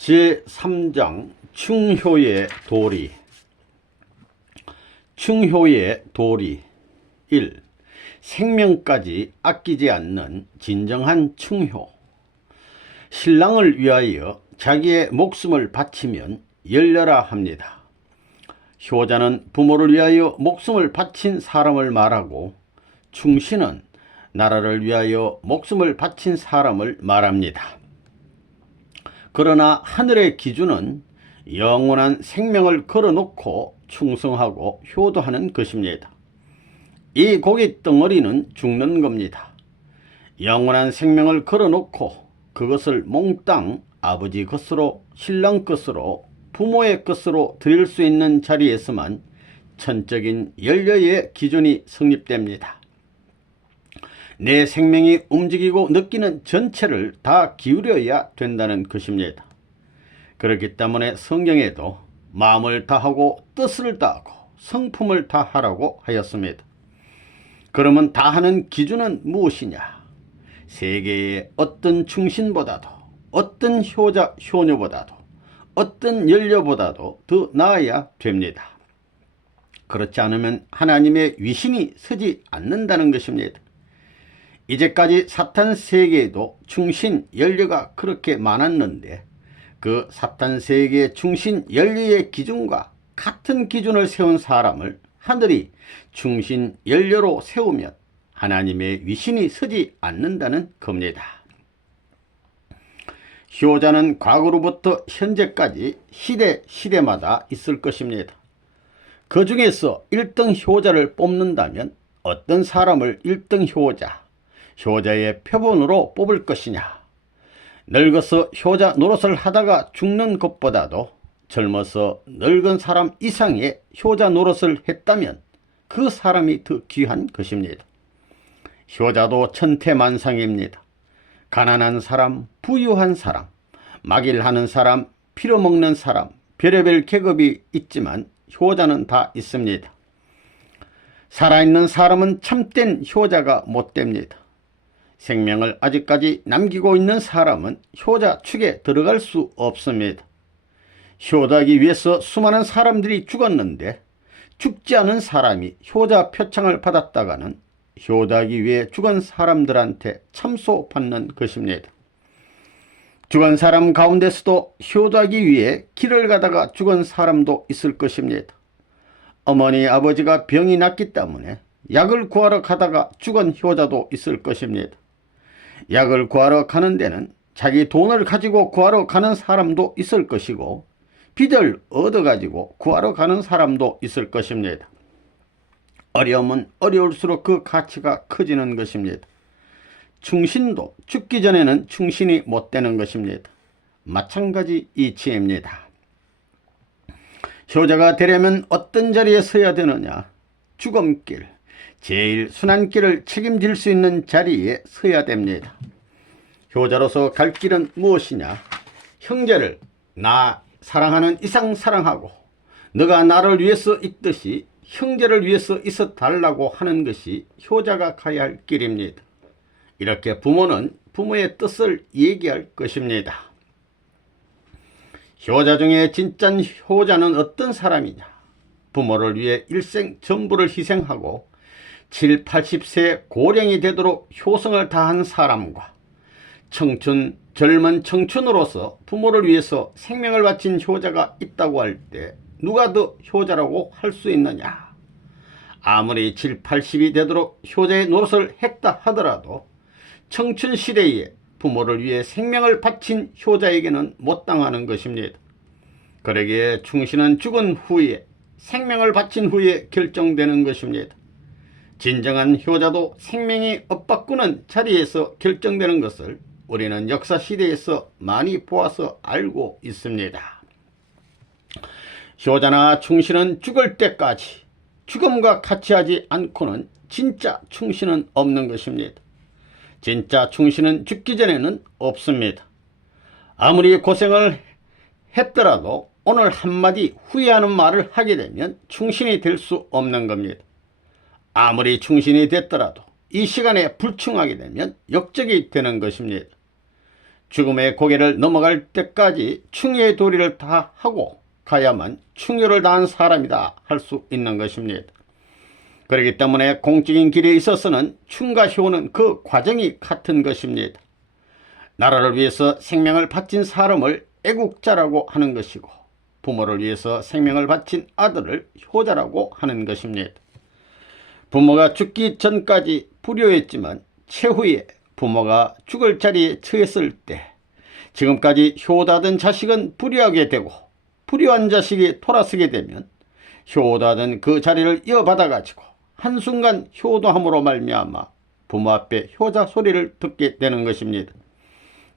제3장 충효의 도리. 충효의 도리 1. 생명까지 아끼지 않는 진정한 충효. 신랑을 위하여 자기의 목숨을 바치면 열려라 합니다. 효자는 부모를 위하여 목숨을 바친 사람을 말하고, 충신은 나라를 위하여 목숨을 바친 사람을 말합니다. 그러나 하늘의 기준은 영원한 생명을 걸어놓고 충성하고 효도하는 것입니다. 이 고기 덩어리는 죽는 겁니다. 영원한 생명을 걸어놓고 그것을 몽땅 아버지 것으로, 신랑 것으로, 부모의 것으로 드릴 수 있는 자리에서만 천적인 연려의 기준이 성립됩니다. 내 생명이 움직이고 느끼는 전체를 다 기울여야 된다는 것입니다. 그렇기 때문에 성경에도 마음을 다하고 뜻을 다하고 성품을 다하라고 하였습니다. 그러면 다하는 기준은 무엇이냐? 세계의 어떤 충신보다도, 어떤 효자, 효녀보다도, 어떤 연려보다도 더 나아야 됩니다. 그렇지 않으면 하나님의 위신이 서지 않는다는 것입니다. 이제까지 사탄 세계에도 충신, 연려가 그렇게 많았는데, 그 사탄 세계의 충신, 연려의 기준과 같은 기준을 세운 사람을 하늘이 충신, 연려로 세우면 하나님의 위신이 서지 않는다는 겁니다. 효자는 과거로부터 현재까지 시대마다 있을 것입니다. 그 중에서 1등 효자를 뽑는다면 어떤 사람을 1등 효자의 표본으로 뽑을 것이냐? 늙어서 효자 노릇을 하다가 죽는 것보다도 젊어서 늙은 사람 이상의 효자 노릇을 했다면 그 사람이 더 귀한 것입니다. 효자도 천태만상입니다. 가난한 사람, 부유한 사람, 막일하는 사람, 빌어먹는 사람, 별의별 계급이 있지만 효자는 다 있습니다. 살아있는 사람은 참된 효자가 못 됩니다. 생명을 아직까지 남기고 있는 사람은 효자 축에 들어갈 수 없습니다. 효도하기 위해서 수많은 사람들이 죽었는데 죽지 않은 사람이 효자 표창을 받았다가는 효도하기 위해 죽은 사람들한테 참소받는 것입니다. 죽은 사람 가운데서도 효도하기 위해 길을 가다가 죽은 사람도 있을 것입니다. 어머니, 아버지가 병이 났기 때문에 약을 구하러 가다가 죽은 효자도 있을 것입니다. 약을 구하러 가는 데는 자기 돈을 가지고 구하러 가는 사람도 있을 것이고, 빚을 얻어가지고 구하러 가는 사람도 있을 것입니다. 어려움은 어려울수록 그 가치가 커지는 것입니다. 충신도 죽기 전에는 충신이 못 되는 것입니다. 마찬가지 이치입니다. 효자가 되려면 어떤 자리에 서야 되느냐? 죽음길, 제일 순한 길을 책임질 수 있는 자리에 서야 됩니다. 효자로서 갈 길은 무엇이냐? 형제를 나 사랑하는 이상 사랑하고, 너가 나를 위해서 있듯이 형제를 위해서 있어 달라고 하는 것이 효자가 가야 할 길입니다. 이렇게 부모는 부모의 뜻을 얘기할 것입니다. 효자 중에 진짜 효자는 어떤 사람이냐? 부모를 위해 일생 전부를 희생하고 7, 80세 고령이 되도록 효성을 다한 사람과 젊은 청춘으로서 부모를 위해서 생명을 바친 효자가 있다고 할 때 누가 더 효자라고 할 수 있느냐? 아무리 7, 80이 되도록 효자의 노릇을 했다 하더라도 청춘 시대에 부모를 위해 생명을 바친 효자에게는 못 당하는 것입니다. 그러기에 충신은 죽은 후에, 생명을 바친 후에 결정되는 것입니다. 진정한 효자도 생명이 엇바꾸는 자리에서 결정되는 것을 우리는 역사 시대에서 많이 보아서 알고 있습니다. 효자나 충신은 죽을 때까지 죽음과 같이 하지 않고는 진짜 충신은 없는 것입니다. 진짜 충신은 죽기 전에는 없습니다. 아무리 고생을 했더라도 오늘 한마디 후회하는 말을 하게 되면 충신이 될 수 없는 겁니다. 아무리 충신이 됐더라도 이 시간에 불충하게 되면 역적이 되는 것입니다. 죽음의 고개를 넘어갈 때까지 충효의 도리를 다 하고 가야만 충효를 다한 사람이다 할 수 있는 것입니다. 그렇기 때문에 공적인 길에 있어서는 충과 효는 그 과정이 같은 것입니다. 나라를 위해서 생명을 바친 사람을 애국자라고 하는 것이고, 부모를 위해서 생명을 바친 아들을 효자라고 하는 것입니다. 부모가 죽기 전까지 불효했지만 최후에 부모가 죽을 자리에 처했을 때 지금까지 효다던 자식은 불효하게 되고, 불효한 자식이 돌아서게 되면 효다던 그 자리를 이어받아 가지고 한순간 효도함으로 말미암아 부모 앞에 효자 소리를 듣게 되는 것입니다.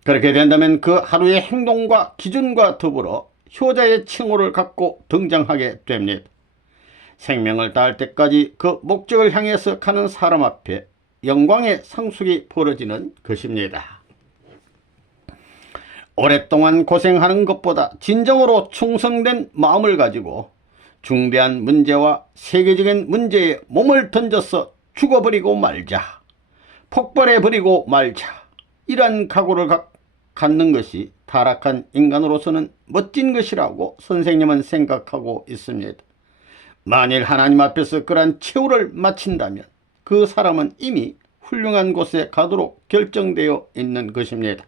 그렇게 된다면 그 하루의 행동과 기준과 더불어 효자의 칭호를 갖고 등장하게 됩니다. 생명을 다할 때까지 그 목적을 향해서 가는 사람 앞에 영광의 상속이 벌어지는 것입니다. 오랫동안 고생하는 것보다 진정으로 충성된 마음을 가지고 중대한 문제와 세계적인 문제에 몸을 던져서 죽어버리고 말자, 폭발해버리고 말자, 이러한 각오를 갖는 것이 타락한 인간으로서는 멋진 것이라고 선생님은 생각하고 있습니다. 만일 하나님 앞에서 그러한 최후를 마친다면 그 사람은 이미 훌륭한 곳에 가도록 결정되어 있는 것입니다.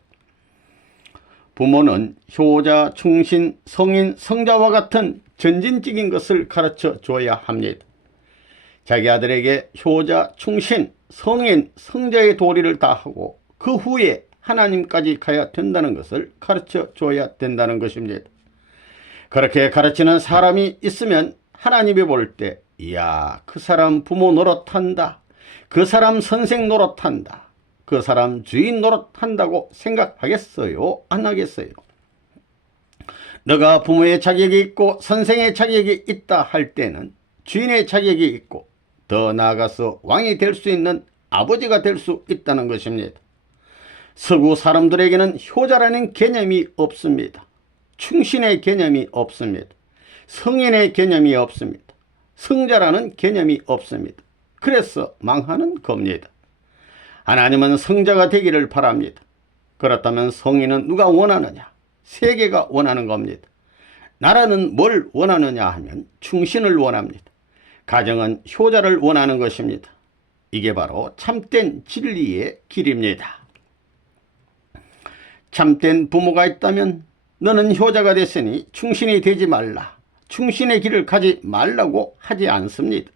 부모는 효자, 충신, 성인, 성자와 같은 전진적인 것을 가르쳐 줘야 합니다. 자기 아들에게 효자, 충신, 성인, 성자의 도리를 다하고 그 후에 하나님까지 가야 된다는 것을 가르쳐 줘야 된다는 것입니다. 그렇게 가르치는 사람이 있으면 하나님이 볼 때, 이야, 그 사람 부모 노릇한다, 그 사람 선생 노릇한다, 그 사람 주인 노릇한다고 생각하겠어요? 안 하겠어요? 너가 부모의 자격이 있고 선생의 자격이 있다 할 때는 주인의 자격이 있고, 더 나아가서 왕이 될 수 있는 아버지가 될 수 있다는 것입니다. 서구 사람들에게는 효자라는 개념이 없습니다. 충신의 개념이 없습니다. 성인의 개념이 없습니다. 성자라는 개념이 없습니다. 그래서 망하는 겁니다. 하나님은 성자가 되기를 바랍니다. 그렇다면 성인은 누가 원하느냐? 세계가 원하는 겁니다. 나라는 뭘 원하느냐 하면 충신을 원합니다. 가정은 효자를 원하는 것입니다. 이게 바로 참된 진리의 길입니다. 참된 부모가 있다면 너는 효자가 됐으니 충신이 되지 말라, 충신의 길을 가지 말라고 하지 않습니다.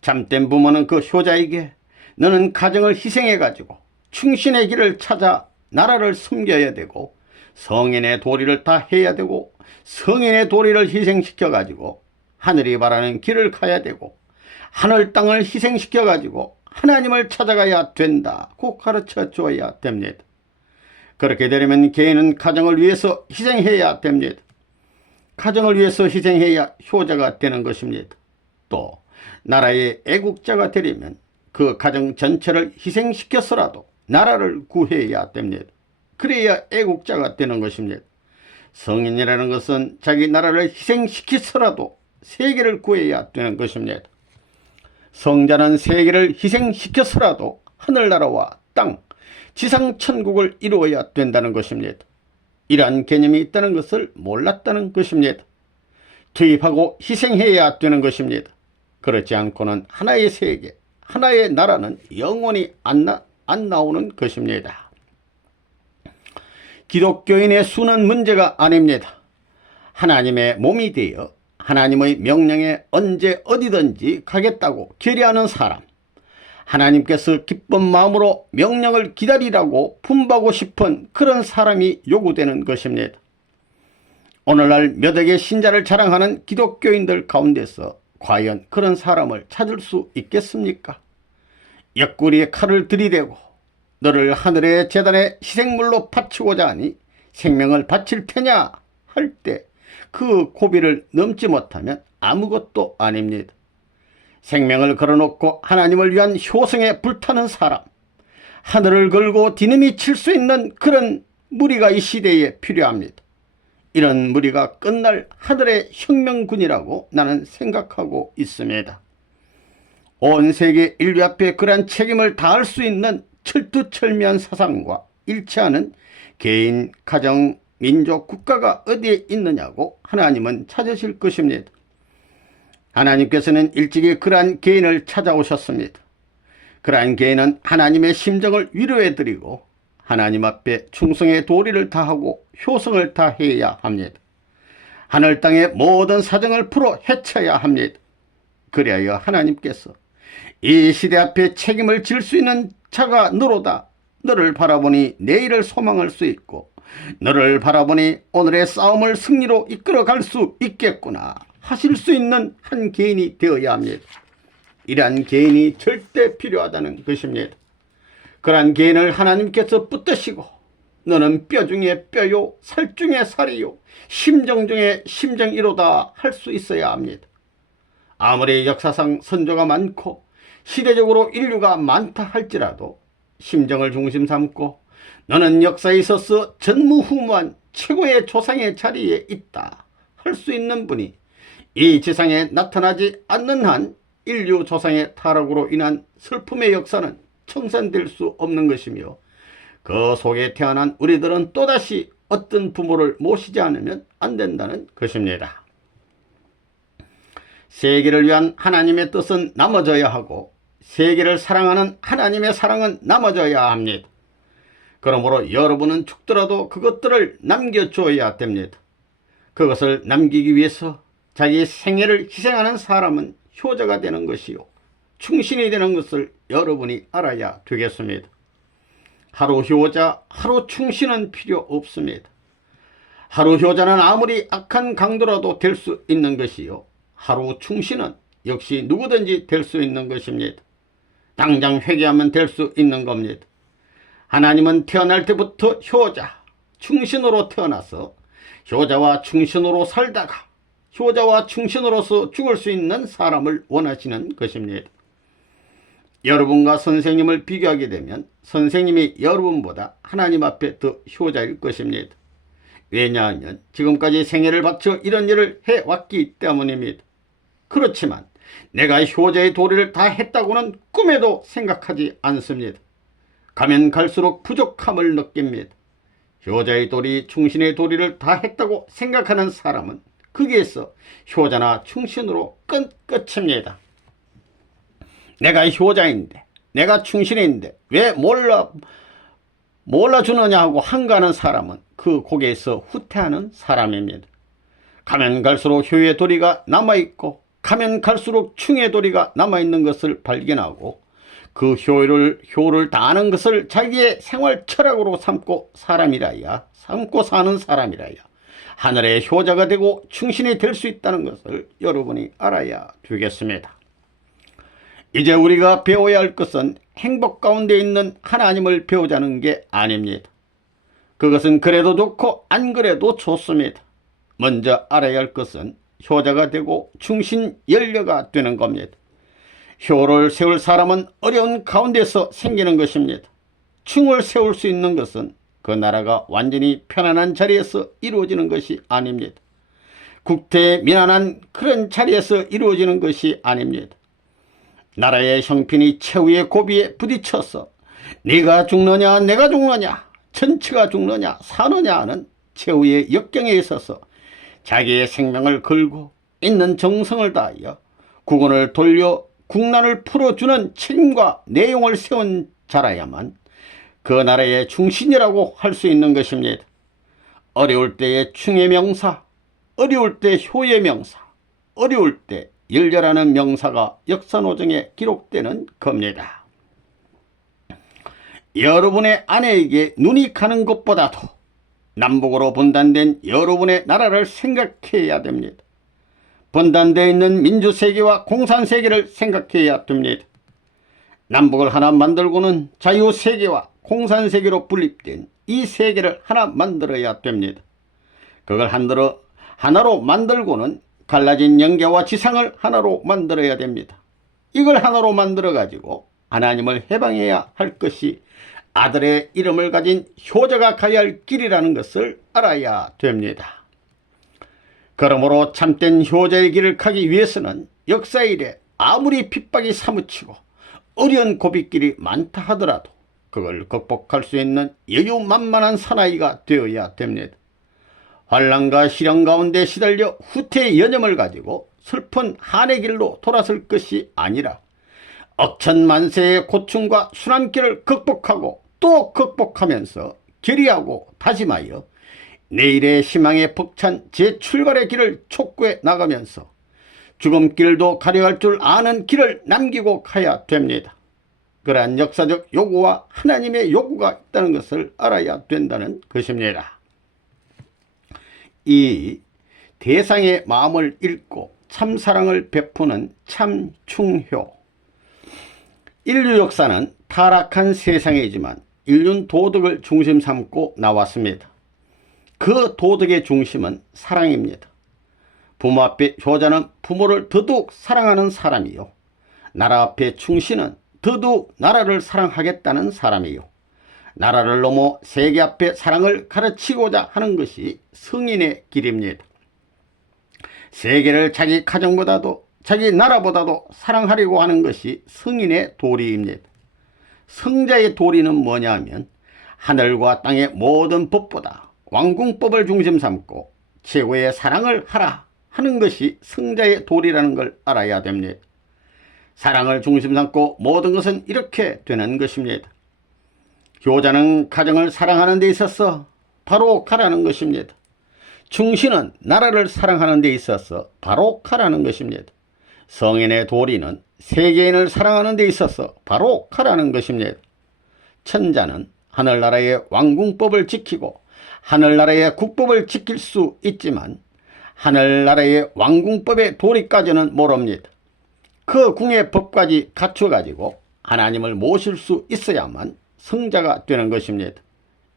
참된 부모는 그 효자에게 너는 가정을 희생해가지고 충신의 길을 찾아 나라를 섬겨야 되고, 성인의 도리를 다 해야 되고, 성인의 도리를 희생시켜가지고 하늘이 바라는 길을 가야 되고, 하늘 땅을 희생시켜가지고 하나님을 찾아가야 된다고 가르쳐 줘야 됩니다. 그렇게 되려면 개인은 가정을 위해서 희생해야 됩니다. 가정을 위해서 희생해야 효자가 되는 것입니다. 또 나라의 애국자가 되려면 그 가정 전체를 희생시켜서라도 나라를 구해야 됩니다. 그래야 애국자가 되는 것입니다. 성인이라는 것은 자기 나라를 희생시켜서라도 세계를 구해야 되는 것입니다. 성자는 세계를 희생시켜서라도 하늘나라와 땅, 지상천국을 이루어야 된다는 것입니다. 이러한 개념이 있다는 것을 몰랐다는 것입니다. 투입하고 희생해야 되는 것입니다. 그렇지 않고는 하나의 세계, 하나의 나라는 영원히 안 나오는 것입니다. 기독교인의 수는 문제가 아닙니다. 하나님의 몸이 되어 하나님의 명령에 언제 어디든지 가겠다고 결의하는 사람, 하나님께서 기쁜 마음으로 명령을 기다리라고 분부하고 싶은 그런 사람이 요구되는 것입니다. 오늘날 몇억의 신자를 자랑하는 기독교인들 가운데서 과연 그런 사람을 찾을 수 있겠습니까? 옆구리에 칼을 들이대고 너를 하늘의 제단에 희생물로 바치고자 하니 생명을 바칠 테냐 할 때 그 고비를 넘지 못하면 아무것도 아닙니다. 생명을 걸어놓고 하나님을 위한 효성에 불타는 사람, 하늘을 걸고 디딤이 칠 수 있는 그런 무리가 이 시대에 필요합니다. 이런 무리가 끝날 하늘의 혁명군이라고 나는 생각하고 있습니다. 온 세계 인류 앞에 그러한 책임을 다할 수 있는 철두철미한 사상과 일치하는 개인, 가정, 민족, 국가가 어디에 있느냐고 하나님은 찾으실 것입니다. 하나님께서는 일찍이 그러한 개인을 찾아오셨습니다. 그러한 개인은 하나님의 심정을 위로해드리고 하나님 앞에 충성의 도리를 다하고 효성을 다해야 합니다. 하늘 땅의 모든 사정을 풀어 헤쳐야 합니다. 그리하여 하나님께서 이 시대 앞에 책임을 질 수 있는 자가 너로다. 너를 바라보니 내일을 소망할 수 있고 너를 바라보니 오늘의 싸움을 승리로 이끌어갈 수 있겠구나 하실 수 있는 한 개인이 되어야 합니다. 이러한 개인이 절대 필요하다는 것입니다. 그러한 개인을 하나님께서 붙드시고 너는 뼈 중에 뼈요 살 중에 살이요 심정 중에 심정이로다 할 수 있어야 합니다. 아무리 역사상 선조가 많고 시대적으로 인류가 많다 할지라도 심정을 중심 삼고 너는 역사에 있어서 전무후무한 최고의 조상의 자리에 있다 할 수 있는 분이 이 지상에 나타나지 않는 한 인류 조상의 타락으로 인한 슬픔의 역사는 청산될 수 없는 것이며 그 속에 태어난 우리들은 또다시 어떤 부모를 모시지 않으면 안 된다는 것입니다. 세계를 위한 하나님의 뜻은 남아져야 하고 세계를 사랑하는 하나님의 사랑은 남아져야 합니다. 그러므로 여러분은 죽더라도 그것들을 남겨줘야 됩니다. 그것을 남기기 위해서 자기 생애를 희생하는 사람은 효자가 되는 것이요 충신이 되는 것을 여러분이 알아야 되겠습니다. 하루 효자, 하루 충신은 필요 없습니다. 하루 효자는 아무리 악한 강도라도 될 수 있는 것이요 하루 충신은 역시 누구든지 될 수 있는 것입니다. 당장 회개하면 될 수 있는 겁니다. 하나님은 태어날 때부터 효자, 충신으로 태어나서 효자와 충신으로 살다가 효자와 충신으로서 죽을 수 있는 사람을 원하시는 것입니다. 여러분과 선생님을 비교하게 되면 선생님이 여러분보다 하나님 앞에 더 효자일 것입니다. 왜냐하면 지금까지 생애를 바쳐 이런 일을 해왔기 때문입니다. 그렇지만 내가 효자의 도리를 다 했다고는 꿈에도 생각하지 않습니다. 가면 갈수록 부족함을 느낍니다. 효자의 도리, 충신의 도리를 다 했다고 생각하는 사람은 거기에서 효자나 충신으로 끝입니다. 내가 효자인데 내가 충신인데 왜 몰라주느냐 하고 한가하는 사람은 그 고개에서 후퇴하는 사람입니다. 가면 갈수록 효의 도리가 남아있고 가면 갈수록 충의 도리가 남아있는 것을 발견하고 그 효를 다하는 것을 자기의 생활 철학으로 삼고 사는 사람이라야 하늘의 효자가 되고 충신이 될 수 있다는 것을 여러분이 알아야 되겠습니다. 이제 우리가 배워야 할 것은 행복 가운데 있는 하나님을 배우자는 게 아닙니다. 그것은 그래도 좋고 안 그래도 좋습니다. 먼저 알아야 할 것은 효자가 되고 충신 연료가 되는 겁니다. 효를 세울 사람은 어려운 가운데서 생기는 것입니다. 충을 세울 수 있는 것은 그 나라가 완전히 편안한 자리에서 이루어지는 것이 아닙니다. 국태민안한 그런 자리에서 이루어지는 것이 아닙니다. 나라의 형편이 최후의 고비에 부딪혀서 네가 죽느냐 내가 죽느냐 전체가 죽느냐 사느냐 하는 최후의 역경에 있어서 자기의 생명을 걸고 있는 정성을 다하여 국원을 돌려 국난을 풀어주는 책임과 내용을 세운 자라야만 그 나라의 충신이라고 할 수 있는 것입니다. 어려울 때의 충의 명사, 어려울 때 효의 명사, 어려울 때 열렬하는 명사가 역사노정에 기록되는 겁니다. 여러분의 아내에게 눈이 가는 것보다도 남북으로 분단된 여러분의 나라를 생각해야 됩니다. 분단되어 있는 민주세계와 공산세계를 생각해야 됩니다. 남북을 하나 만들고는 자유세계와 공산세계로 분립된 이 세계를 하나 만들어야 됩니다. 그걸 하나로 만들고는 갈라진 영계와 지상을 하나로 만들어야 됩니다. 이걸 하나로 만들어 가지고 하나님을 해방해야 할 것이 아들의 이름을 가진 효자가 가야 할 길이라는 것을 알아야 됩니다. 그러므로 참된 효자의 길을 가기 위해서는 역사 이래 아무리 핍박이 사무치고 어려운 고비길이 많다 하더라도 그걸 극복할 수 있는 여유만만한 사나이가 되어야 됩니다. 환난과 시련 가운데 시달려 후퇴의 여념을 가지고 슬픈 한의 길로 돌아설 것이 아니라 억천만세의 고충과 순환길을 극복하고 또 극복하면서 결의하고 다짐하여 내일의 희망에 벅찬 재출발의 길을 촉구해 나가면서 죽음길도 가려갈 줄 아는 길을 남기고 가야 됩니다. 그러한 역사적 요구와 하나님의 요구가 있다는 것을 알아야 된다는 것입니다. 이 대상의 마음을 읽고 참사랑을 베푸는 참충효. 인류 역사는 타락한 세상이지만 인륜 도덕을 중심 삼고 나왔습니다. 그 도덕의 중심은 사랑입니다. 부모 앞에 효자는 부모를 더더욱 사랑하는 사람이요, 나라 앞에 충신은 더더욱 나라를 사랑하겠다는 사람이요, 나라를 넘어 세계 앞에 사랑을 가르치고자 하는 것이 성인의 길입니다. 세계를 자기 가정보다도 자기 나라보다도 사랑하려고 하는 것이 성인의 도리입니다. 성자의 도리는 뭐냐 하면 하늘과 땅의 모든 법보다 왕궁법을 중심 삼고 최고의 사랑을 하라 하는 것이 성자의 도리라는 걸 알아야 됩니다. 사랑을 중심 삼고 모든 것은 이렇게 되는 것입니다. 효자는 가정을 사랑하는 데 있어서 바로 가라는 것입니다. 충신은 나라를 사랑하는 데 있어서 바로 가라는 것입니다. 성인의 도리는 세계인을 사랑하는 데 있어서 바로 가라는 것입니다. 천자는 하늘나라의 왕궁법을 지키고 하늘나라의 국법을 지킬 수 있지만 하늘나라의 왕궁법의 도리까지는 모릅니다. 그 궁의 법까지 갖춰가지고 하나님을 모실 수 있어야만 성자가 되는 것입니다.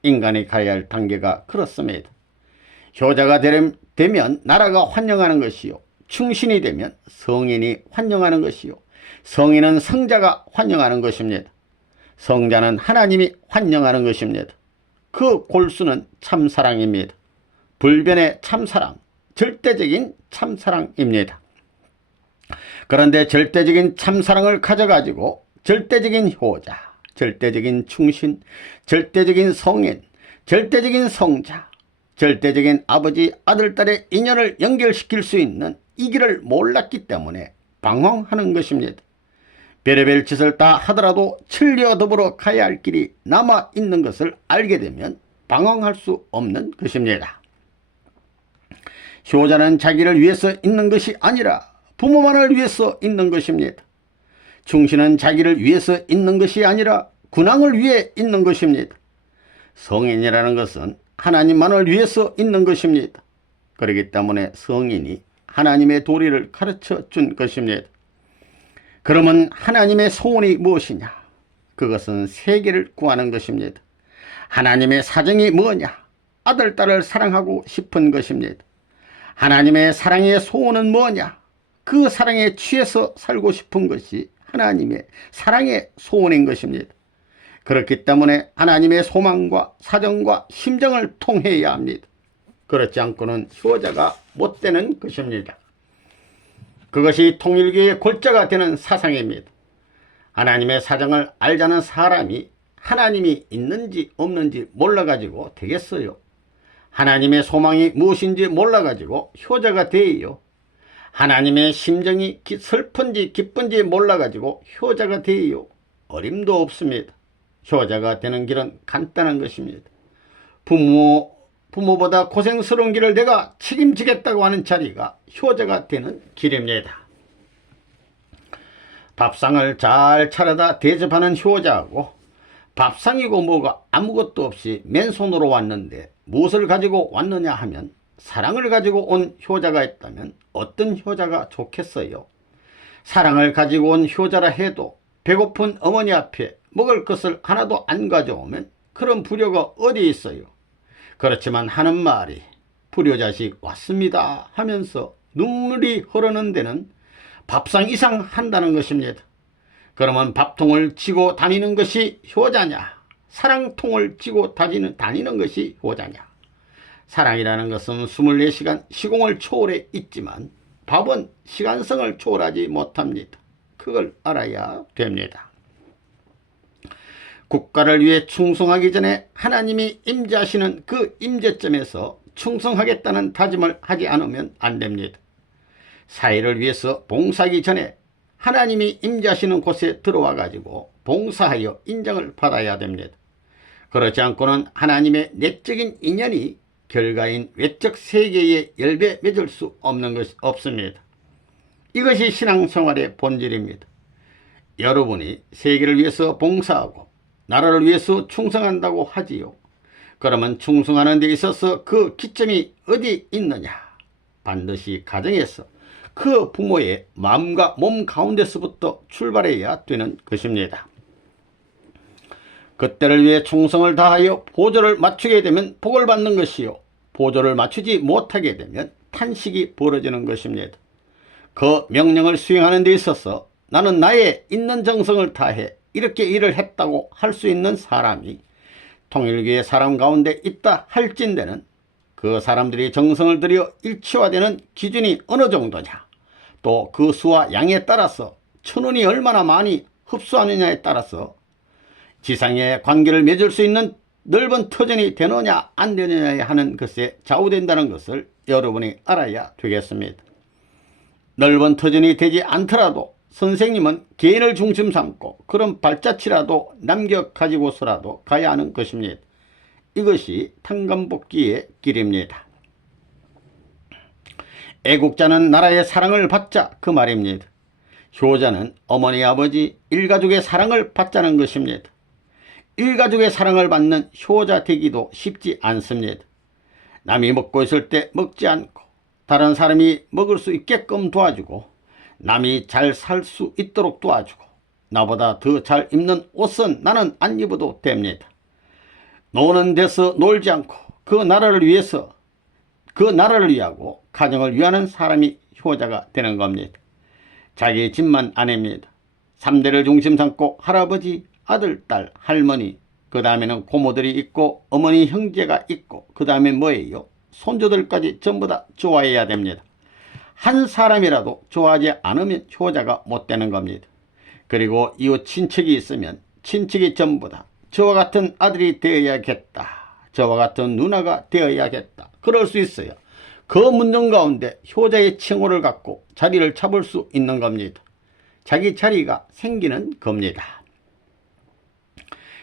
인간이 가야 할 단계가 그렇습니다. 효자가 되면 나라가 환영하는 것이요, 충신이 되면 성인이 환영하는 것이요, 성인은 성자가 환영하는 것입니다. 성자는 하나님이 환영하는 것입니다. 그 골수는 참사랑입니다. 불변의 참사랑, 절대적인 참사랑입니다. 그런데 절대적인 참사랑을 가져가지고 절대적인 효자, 절대적인 충신, 절대적인 성인, 절대적인 성자, 절대적인 아버지, 아들, 딸의 인연을 연결시킬 수 있는 이 길을 몰랐기 때문에 방황하는 것입니다. 별의별 짓을 다 하더라도 천리와 더불어 가야 할 길이 남아있는 것을 알게 되면 방황할 수 없는 것입니다. 효자는 자기를 위해서 있는 것이 아니라 부모만을 위해서 있는 것입니다. 충신은 자기를 위해서 있는 것이 아니라 군왕을 위해 있는 것입니다. 성인이라는 것은 하나님만을 위해서 있는 것입니다. 그렇기 때문에 성인이 하나님의 도리를 가르쳐 준 것입니다. 그러면 하나님의 소원이 무엇이냐? 그것은 세계를 구하는 것입니다. 하나님의 사정이 뭐냐? 아들, 딸을 사랑하고 싶은 것입니다. 하나님의 사랑의 소원은 뭐냐? 그 사랑에 취해서 살고 싶은 것이 하나님의 사랑의 소원인 것입니다. 그렇기 때문에 하나님의 소망과 사정과 심정을 통해야 합니다. 그렇지 않고는 효자가 못 되는 것입니다. 그것이 통일교의 골자가 되는 사상입니다. 하나님의 사정을 알자는 사람이 하나님이 있는지 없는지 몰라가지고 되겠어요? 하나님의 소망이 무엇인지 몰라가지고 효자가 되어요? 하나님의 심정이 슬픈지 기쁜지 몰라가지고 효자가 되어요? 어림도 없습니다. 효자가 되는 길은 간단한 것입니다. 부모보다 고생스러운 길을 내가 책임지겠다고 하는 자리가 효자가 되는 길입니다. 밥상을 잘 차려다 대접하는 효자하고 밥상이고 뭐가 아무것도 없이 맨손으로 왔는데 무엇을 가지고 왔느냐 하면 사랑을 가지고 온 효자가 있다면 어떤 효자가 좋겠어요? 사랑을 가지고 온 효자라 해도 배고픈 어머니 앞에 먹을 것을 하나도 안 가져오면 그런 불효가 어디 있어요? 그렇지만 하는 말이 불효자식 왔습니다 하면서 눈물이 흐르는 데는 밥상 이상 한다는 것입니다. 그러면 밥통을 쥐고 다니는 것이 효자냐? 사랑통을 쥐고 다니는 것이 효자냐? 사랑이라는 것은 24시간 시공을 초월해 있지만 밥은 시간성을 초월하지 못합니다. 그걸 알아야 됩니다. 국가를 위해 충성하기 전에 하나님이 임재하시는 그 임재점에서 충성하겠다는 다짐을 하지 않으면 안 됩니다. 사회를 위해서 봉사하기 전에 하나님이 임재하시는 곳에 들어와 가지고 봉사하여 인정을 받아야 됩니다. 그렇지 않고는 하나님의 내적인 인연이 결과인 외적 세계에 열배 맺을 수 없는 것이 없습니다. 이것이 신앙생활의 본질입니다. 여러분이 세계를 위해서 봉사하고 나라를 위해서 충성한다고 하지요. 그러면 충성하는 데 있어서 그 기점이 어디 있느냐? 반드시 가정에서 그 부모의 마음과 몸 가운데서부터 출발해야 되는 것입니다. 그때를 위해 충성을 다하여 보조를 맞추게 되면 복을 받는 것이요, 보조를 맞추지 못하게 되면 탄식이 벌어지는 것입니다. 그 명령을 수행하는 데 있어서 나는 나의 있는 정성을 다해 이렇게 일을 했다고 할 수 있는 사람이 통일교의 사람 가운데 있다 할진대는 그 사람들이 정성을 들여 일치화되는 기준이 어느 정도냐, 또 그 수와 양에 따라서 천원이 얼마나 많이 흡수하느냐에 따라서 지상의 관계를 맺을 수 있는 넓은 터전이 되느냐 안 되느냐 하는 것에 좌우된다는 것을 여러분이 알아야 되겠습니다. 넓은 터전이 되지 않더라도 선생님은 개인을 중심 삼고 그런 발자취라도 남겨 가지고서라도 가야 하는 것입니다. 이것이 탕감복귀의 길입니다. 애국자는 나라의 사랑을 받자 그 말입니다. 효자는 어머니 아버지 일가족의 사랑을 받자는 것입니다. 일가족의 사랑을 받는 효자 되기도 쉽지 않습니다. 남이 먹고 있을 때 먹지 않고 다른 사람이 먹을 수 있게끔 도와주고 남이 잘 살 수 있도록 도와주고 나보다 더 잘 입는 옷은 나는 안 입어도 됩니다. 노는 데서 놀지 않고 그 나라를 위해서 그 나라를 위하고 가정을 위하는 사람이 효자가 되는 겁니다. 자기 집만 아닙니다. 3대를 중심 삼고 할아버지, 아들, 딸, 할머니, 그 다음에는 고모들이 있고 어머니 형제가 있고 그 다음에 뭐예요? 손주들까지 전부 다 좋아해야 됩니다. 한 사람이라도 좋아하지 않으면 효자가 못 되는 겁니다. 그리고 이웃 친척이 있으면 친척이 전부 다 저와 같은 아들이 되어야겠다, 저와 같은 누나가 되어야겠다, 그럴 수 있어요. 그 문정 가운데 효자의 칭호를 갖고 자리를 잡을 수 있는 겁니다. 자기 자리가 생기는 겁니다.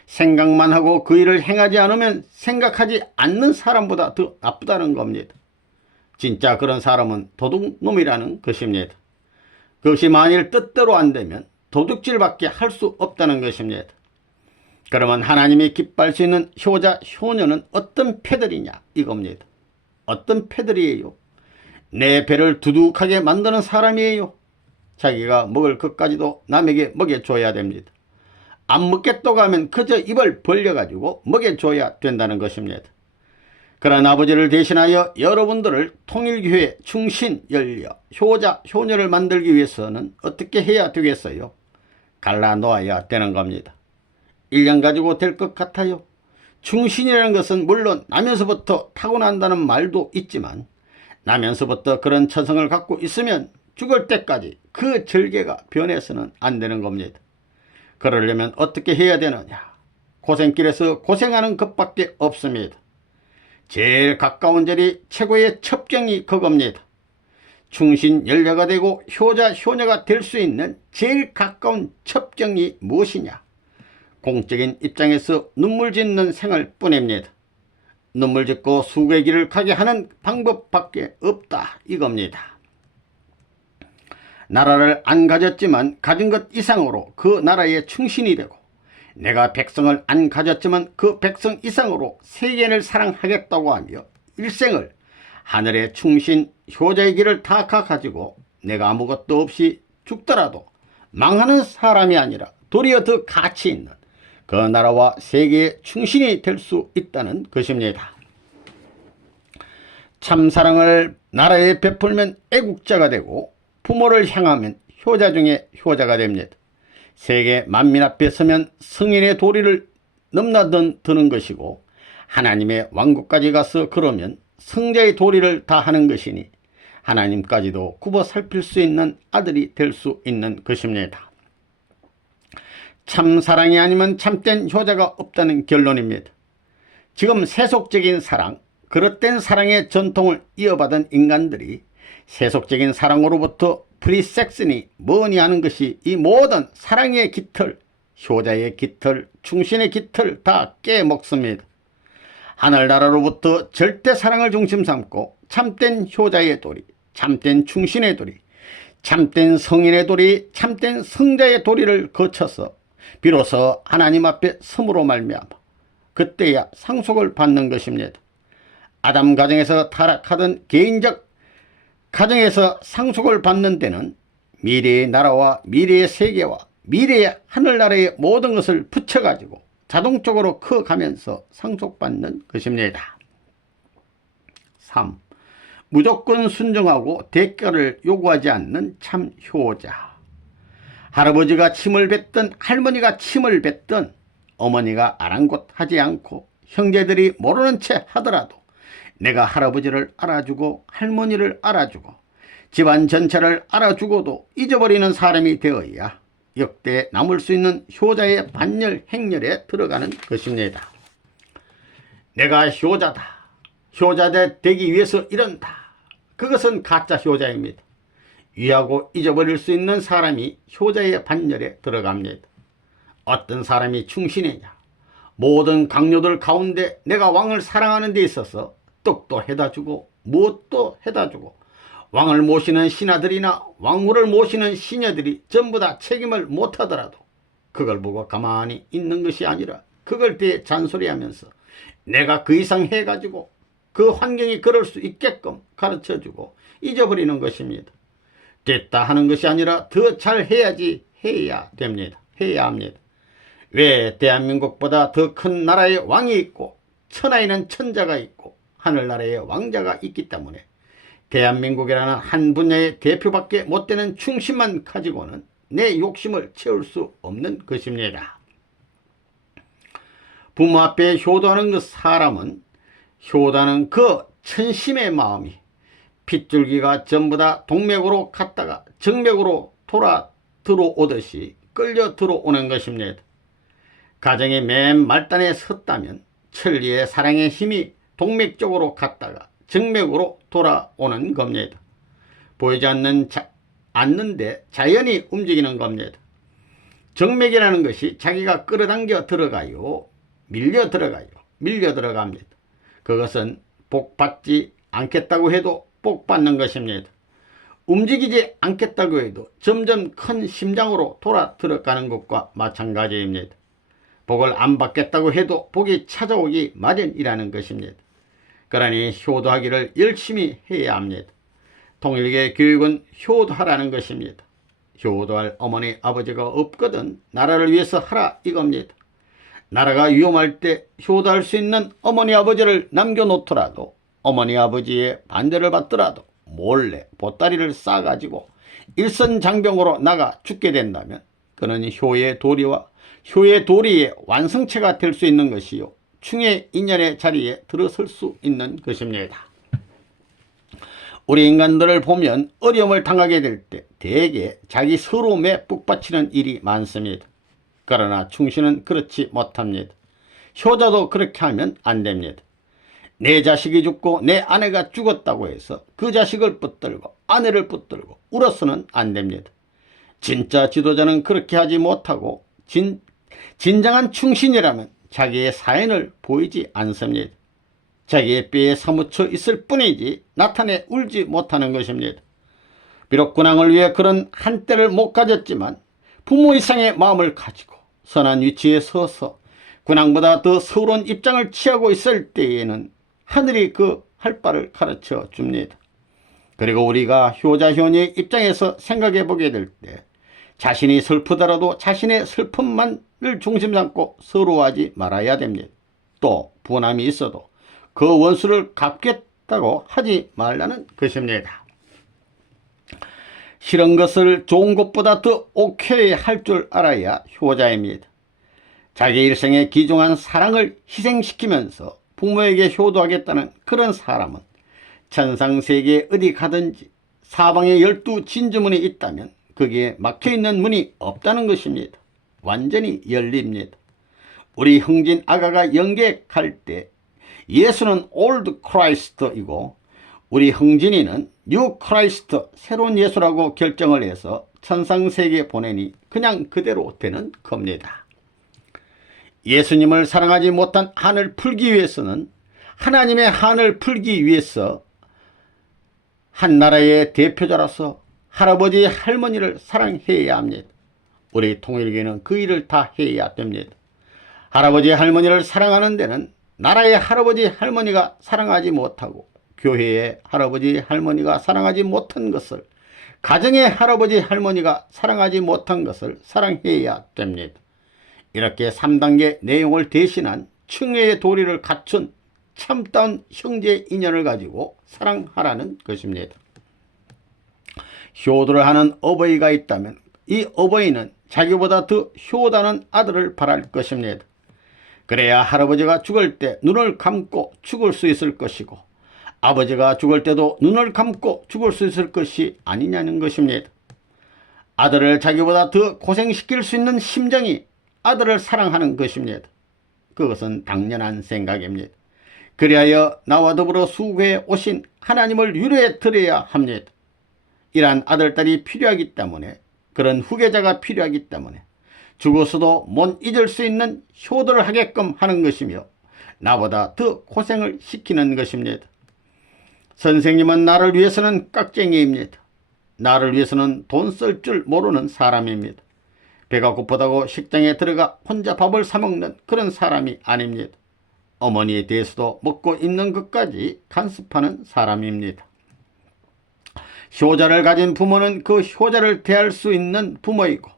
생각만 하고 그 일을 행하지 않으면 생각하지 않는 사람보다 더 나쁘다는 겁니다. 진짜 그런 사람은 도둑놈이라는 것입니다. 그것이 만일 뜻대로 안 되면 도둑질밖에 할 수 없다는 것입니다. 그러면 하나님이 기뻐할 수 있는 효자, 효녀는 어떤 패들이냐 이겁니다. 어떤 패들이에요? 내 배를 두둑하게 만드는 사람이에요. 자기가 먹을 것까지도 남에게 먹여줘야 됩니다. 안 먹겠다고 하면 그저 입을 벌려가지고 먹여줘야 된다는 것입니다. 그런 아버지를 대신하여 여러분들을 통일교회 충신, 연려, 효자, 효녀를 만들기 위해서는 어떻게 해야 되겠어요? 갈라놓아야 되는 겁니다. 1년 가지고 될 것 같아요. 충신이라는 것은 물론 나면서부터 타고난다는 말도 있지만 나면서부터 그런 처성을 갖고 있으면 죽을 때까지 그 절개가 변해서는 안 되는 겁니다. 그러려면 어떻게 해야 되느냐? 고생길에서 고생하는 것밖에 없습니다. 제일 가까운 절이 최고의 첩경이 그겁니다. 충신 연려가 되고 효자 효녀가 될 수 있는 제일 가까운 첩경이 무엇이냐? 공적인 입장에서 눈물 짓는 생활 뿐입니다. 눈물 짓고 수고의 길을 가게 하는 방법밖에 없다 이겁니다. 나라를 안 가졌지만 가진 것 이상으로 그 나라의 충신이 되고, 내가 백성을 안 가졌지만 그 백성 이상으로 세계를 사랑하겠다고 하며 일생을 하늘의 충신 효자의 길을 다 가가지고 내가 아무것도 없이 죽더라도 망하는 사람이 아니라 도리어 더 가치 있는 그 나라와 세계의 충신이 될 수 있다는 것입니다. 참사랑을 나라에 베풀면 애국자가 되고 부모를 향하면 효자 중에 효자가 됩니다. 세계 만민 앞에 서면 성인의 도리를 넘나드는 것이고 하나님의 왕국까지 가서 그러면 성자의 도리를 다하는 것이니 하나님까지도 굽어 살필 수 있는 아들이 될 수 있는 것입니다. 참 사랑이 아니면 참된 효자가 없다는 결론입니다. 지금 세속적인 사랑, 그릇된 사랑의 전통을 이어받은 인간들이 세속적인 사랑으로부터 프리섹스니 뭐니 하는 것이 이 모든 사랑의 깃털, 효자의 깃털, 충신의 깃털 다 깨먹습니다. 하늘나라로부터 절대 사랑을 중심 삼고 참된 효자의 도리, 참된 충신의 도리, 참된 성인의 도리, 참된 성자의 도리를 거쳐서 비로소 하나님 앞에 섬으로 말미암아 그때야 상속을 받는 것입니다. 아담 가정에서 타락하던 개인적 가정에서 상속을 받는 데는 미래의 나라와 미래의 세계와 미래의 하늘나라의 모든 것을 붙여가지고 자동적으로 커가면서 상속받는 것입니다. 3. 무조건 순종하고 대가를 요구하지 않는 참 효자. 할아버지가 침을 뱉든 할머니가 침을 뱉든 어머니가 아랑곳하지 않고 형제들이 모르는 채 하더라도 내가 할아버지를 알아주고 할머니를 알아주고 집안 전체를 알아주고도 잊어버리는 사람이 되어야 역대 남을 수 있는 효자의 반열 행렬에 들어가는 것입니다. 내가 효자다. 효자 되기 위해서 이런다. 그것은 가짜 효자입니다. 위하고 잊어버릴 수 있는 사람이 효자의 반열에 들어갑니다. 어떤 사람이 충신이냐. 모든 강요들 가운데 내가 왕을 사랑하는 데 있어서 떡도 해다주고 무엇도 해다주고 왕을 모시는 신하들이나 왕후를 모시는 시녀들이 전부 다 책임을 못하더라도 그걸 보고 가만히 있는 것이 아니라 그걸 대해 잔소리하면서 내가 그 이상 해가지고 그 환경이 그럴 수 있게끔 가르쳐주고 잊어버리는 것입니다. 됐다 하는 것이 아니라 더 잘해야지 해야 됩니다. 해야 합니다. 왜 대한민국보다 더 큰 나라의 왕이 있고 천하에는 천자가 있고 하늘나라의 왕자가 있기 때문에 대한민국이라는 한 분야의 대표밖에 못되는 충신만 가지고는 내 욕심을 채울 수 없는 것입니다. 부모 앞에 효도하는 그 사람은 효도하는 그 천심의 마음이 핏줄기가 전부 다 동맥으로 갔다가 정맥으로 돌아 들어오듯이 끌려 들어오는 것입니다. 가정의 맨 말단에 섰다면 천리의 사랑의 힘이 동맥 쪽으로 갔다가 정맥으로 돌아오는 겁니다. 보이지 않는데 자연히 움직이는 겁니다. 정맥이라는 것이 자기가 끌어당겨 들어가요. 밀려 들어갑니다. 그것은 복 받지 않겠다고 해도 복 받는 것입니다. 움직이지 않겠다고 해도 점점 큰 심장으로 돌아 들어가는 것과 마찬가지입니다. 복을 안 받겠다고 해도 복이 찾아오기 마련이라는 것입니다. 그러니 효도하기를 열심히 해야 합니다. 통일계 교육은 효도하라는 것입니다. 효도할 어머니 아버지가 없거든 나라를 위해서 하라 이겁니다. 나라가 위험할 때 효도할 수 있는 어머니 아버지를 남겨놓더라도 어머니 아버지의 반대를 받더라도 몰래 보따리를 싸가지고 일선장병으로 나가 죽게 된다면 그는 효의 도리와 효의 도리의 완성체가 될 수 있는 것이요 충의 인연의 자리에 들어설 수 있는 것입니다. 우리 인간들을 보면 어려움을 당하게 될 때 대개 자기 서러움에 북받치는 일이 많습니다. 그러나 충신은 그렇지 못합니다. 효자도 그렇게 하면 안 됩니다. 내 자식이 죽고 내 아내가 죽었다고 해서 그 자식을 붙들고 아내를 붙들고 울어서는 안 됩니다. 진짜 지도자는 그렇게 하지 못하고 진정한 충신이라면 자기의 사연을 보이지 않습니다. 자기의 뼈에 사무쳐 있을 뿐이지 나타내 울지 못하는 것입니다. 비록 군왕을 위해 그런 한때를 못 가졌지만 부모 이상의 마음을 가지고 선한 위치에 서서 군왕보다 더 서러운 입장을 취하고 있을 때에는 하늘이 그 할 바를 가르쳐 줍니다. 그리고 우리가 효자 효녀의 입장에서 생각해 보게 될 때 자신이 슬프더라도 자신의 슬픔만을 중심 삼고 서러워하지 말아야 됩니다. 또 분함이 있어도 그 원수를 갚겠다고 하지 말라는 것입니다. 싫은 것을 좋은 것보다 더 오케이 할 줄 알아야 효자입니다. 자기 일생에 귀중한 사랑을 희생시키면서 부모에게 효도하겠다는 그런 사람은 천상세계 어디 가든지 사방에 12 진주문이 있다면 거기에 막혀있는 문이 없다는 것입니다. 완전히 열립니다. 우리 형진 아가가 영계할 때 예수는 올드 크라이스트이고 우리 형진이는 뉴 크라이스트, 새로운 예수라고 결정을 해서 천상세계에 보내니 그냥 그대로 되는 겁니다. 예수님을 사랑하지 못한 한을 풀기 위해서는 하나님의 한을 풀기 위해서 한 나라의 대표자로서 할아버지 할머니를 사랑해야 합니다. 우리 통일교회는 그 일을 다 해야 됩니다. 할아버지 할머니를 사랑하는 데는 나라의 할아버지 할머니가 사랑하지 못하고 교회의 할아버지 할머니가 사랑하지 못한 것을, 가정의 할아버지 할머니가 사랑하지 못한 것을 사랑해야 됩니다. 이렇게 3단계 내용을 대신한 충효의 도리를 갖춘 참다운 형제 인연을 가지고 사랑하라는 것입니다. 효도를 하는 어버이가 있다면 이 어버이는 자기보다 더 효다는 아들을 바랄 것입니다. 그래야 할아버지가 죽을 때 눈을 감고 죽을 수 있을 것이고 아버지가 죽을 때도 눈을 감고 죽을 수 있을 것이 아니냐는 것입니다. 아들을 자기보다 더 고생시킬 수 있는 심정이 아들을 사랑하는 것입니다. 그것은 당연한 생각입니다. 그리하여 나와 더불어 수고에 오신 하나님을 위로해 드려야 합니다. 이러한 아들딸이 필요하기 때문에, 그런 후계자가 필요하기 때문에 죽어서도 못 잊을 수 있는 효도를 하게끔 하는 것이며 나보다 더 고생을 시키는 것입니다. 선생님은 나를 위해서는 깍쟁이입니다. 나를 위해서는 돈 쓸 줄 모르는 사람입니다. 배가 고프다고 식당에 들어가 혼자 밥을 사 먹는 그런 사람이 아닙니다. 어머니에 대해서도 먹고 있는 것까지 간섭하는 사람입니다. 효자를 가진 부모는 그 효자를 대할 수 있는 부모이고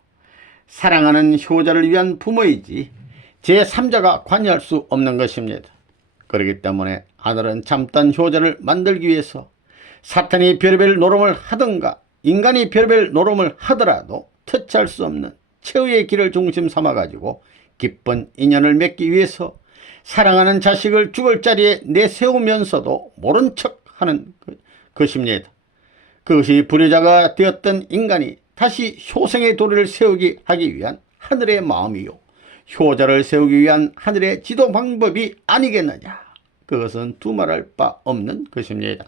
사랑하는 효자를 위한 부모이지 제3자가 관여할 수 없는 것입니다. 그렇기 때문에 하늘은 참된 효자를 만들기 위해서 사탄이 별별 노름을 하든가 인간이 별별 노름을 하더라도 터치할 수 없는 최후의 길을 중심 삼아가지고 기쁜 인연을 맺기 위해서 사랑하는 자식을 죽을 자리에 내세우면서도 모른 척하는 것입니다. 그것이 불효자가 되었던 인간이 다시 효생의 도리를 세우기 하기 위한 하늘의 마음이요 효자를 세우기 위한 하늘의 지도 방법이 아니겠느냐. 그것은 두말할 바 없는 것입니다.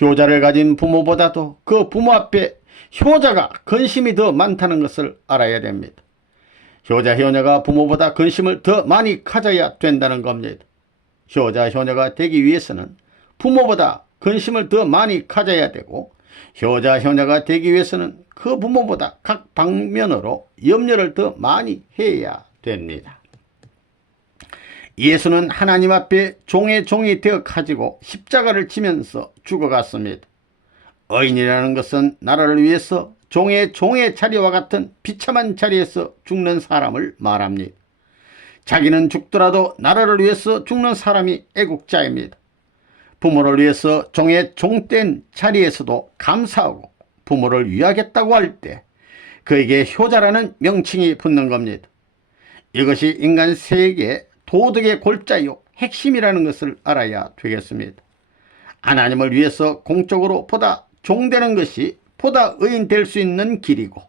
효자를 가진 부모보다도 그 부모 앞에 효자가 근심이 더 많다는 것을 알아야 됩니다. 효자 효녀가 부모보다 근심을 더 많이 가져야 된다는 겁니다. 효자 효녀가 되기 위해서는 부모보다 근심을 더 많이 가져야 되고 효자 효녀가 되기 위해서는 그 부모보다 각 방면으로 염려를 더 많이 해야 됩니다. 예수는 하나님 앞에 종의 종이 되어 가지고 십자가를 지면서 죽어갔습니다. 의인이라는 것은 나라를 위해서 종의 자리와 같은 비참한 자리에서 죽는 사람을 말합니다. 자기는 죽더라도 나라를 위해서 죽는 사람이 애국자입니다. 부모를 위해서 종의 종된 자리에서도 감사하고 부모를 위하겠다고 할 때 그에게 효자라는 명칭이 붙는 겁니다. 이것이 인간 세계의 도덕의 골자요 핵심이라는 것을 알아야 되겠습니다. 하나님을 위해서 공적으로 보다 종되는 것이 보다 의인 될 수 있는 길이고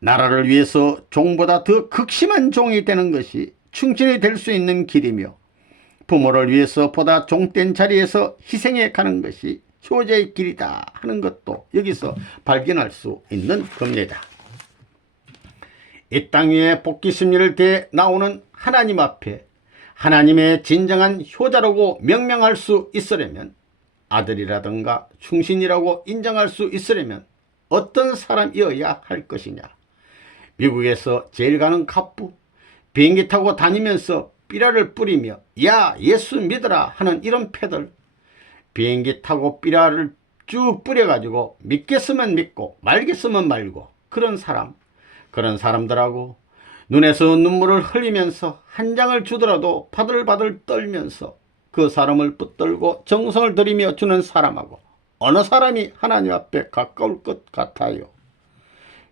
나라를 위해서 종보다 더 극심한 종이 되는 것이 충신이 될 수 있는 길이며 부모를 위해서 보다 종된 자리에서 희생해 가는 것이 효자의 길이다 하는 것도 여기서 발견할 수 있는 겁니다. 이 땅 위에 복귀 심리를 대해 나오는 하나님 앞에 하나님의 진정한 효자라고 명명할 수 있으려면 아들이라든가 충신이라고 인정할 수 있으려면 어떤 사람이어야 할 것이냐. 미국에서 제일 가는 갑부, 비행기 타고 다니면서 삐라를 뿌리며 야 예수 믿어라 하는 이런 패들, 비행기 타고 삐라를 쭉 뿌려가지고 믿겠으면 믿고 말겠으면 말고 그런 사람들하고 눈에서 눈물을 흘리면서 한 장을 주더라도 바들바들 떨면서 그 사람을 붙들고 정성을 들이며 주는 사람하고 어느 사람이 하나님 앞에 가까울 것 같아요.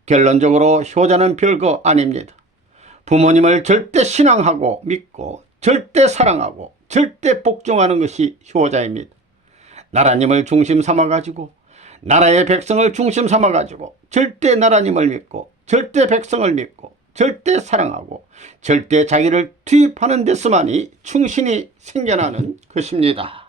결론적으로 효자는 별거 아닙니다. 부모님을 절대 신앙하고 믿고 절대 사랑하고 절대 복종하는 것이 효자입니다. 나라님을 중심 삼아가지고 나라의 백성을 중심 삼아가지고 절대 나라님을 믿고 절대 백성을 믿고 절대 사랑하고 절대 자기를 투입하는 데서만이 충신이 생겨나는 것입니다.